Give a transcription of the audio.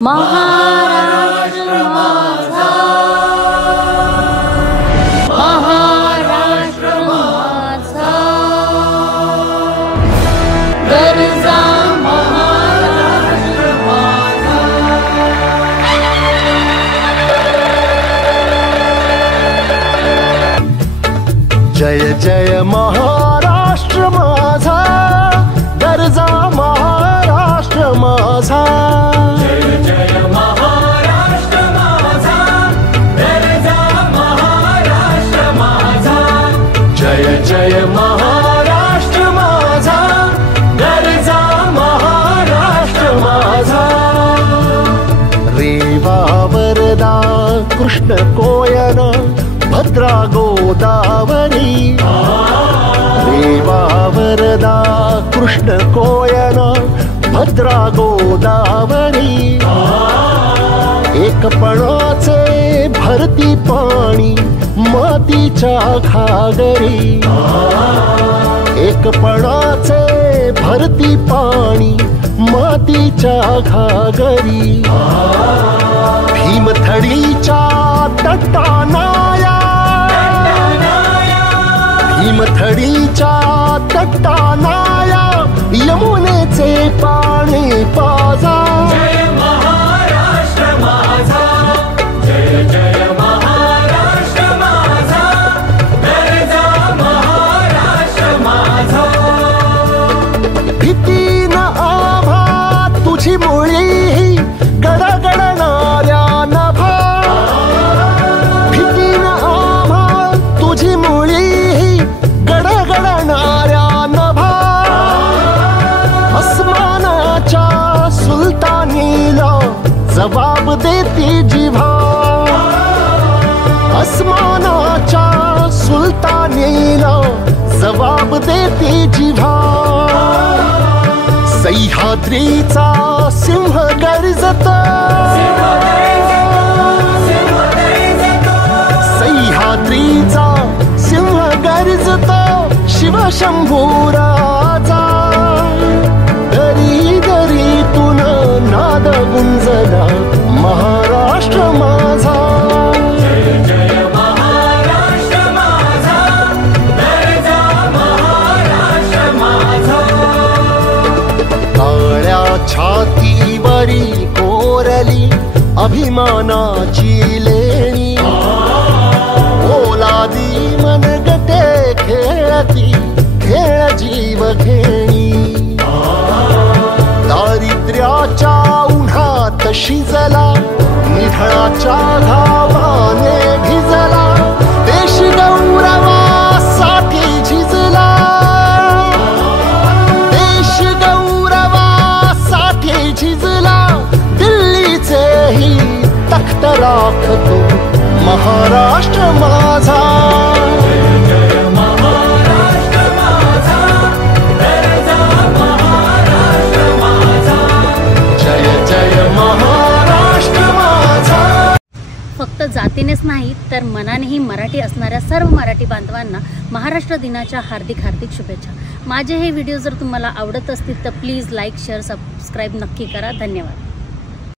महाराष्ट्र माझा, महाराष्ट्र माझा, गरजा महाराष्ट्र माझा। जय जय महाराष्ट्र माझा, गरजा महाराष्ट्र माझा। जय महाराष्ट्र माझा, गरजा महाराष्ट्र माझा। रेवा वरदा कृष्ण कोयना भद्रा गोदावरी, रेवा वरदा कृष्ण कोयना भद्रा गोदावरी। एकपणाचे भरती पाणी मातीच्या घागरी, एकपणाचे भरती पाणी मातीच्या घागरी। भीमथडीच्या तटानाया, भीमथडीच्या तटानाया यमुनेचे पाणी पाजा। जय महाराष्ट्र माझा, जय जय महाराष्ट्र माझा, गरजा महाराष्ट्र माझा। भीतीन आभा तुझी मुळी गडगडणाऱ्या नभा, भीतीन आभा तुझी मुळी गडगडणाऱ्या नभा। अस्मानाच्या सुलतानीला जबाब देती जिव्हा, अस्मानाच्या सुलतानीला जबाब देती जिव्हा। सह्याद्रीचा सिंह गर्जतो, सह्याद्रीचा सिंह गर्जतो शिवशंभू राजा। दरी दरीतून नाद गुंजला महाराष्ट्र माझा। जय जय महाराष्ट्र माझा, गरजा महाराष्ट्र माझा। काळ्या छातीवरी कोरली अभिमानाची लेणी, ओलादी मनगटे खेळती खेळ जीव घेणी। दारिद्र्याच्या उन्हात शिजला निढळाच्या घावाने भिजला, देश गौरवासाठी झिजला, देश गौरवासाठी झिजला। दिल्लीचेही तख्त राखतो महाराष्ट्र माझा। जय जय महाराष्ट्र माझा, गरजा महाराष्ट्र माझा। जय जय महाराष्ट्र माझा। फक्त जातीनेच नाही तर मनानेही मराठी असणाऱ्या सर्व मराठी बांधवांना महाराष्ट्र दिनाच्या हार्दिक हार्दिक शुभेच्छा। माझे हे व्हिडिओ जर तुम्हाला आवडत असतील तर प्लीज लाईक शेअर सबस्क्राईब नक्की करा। धन्यवाद।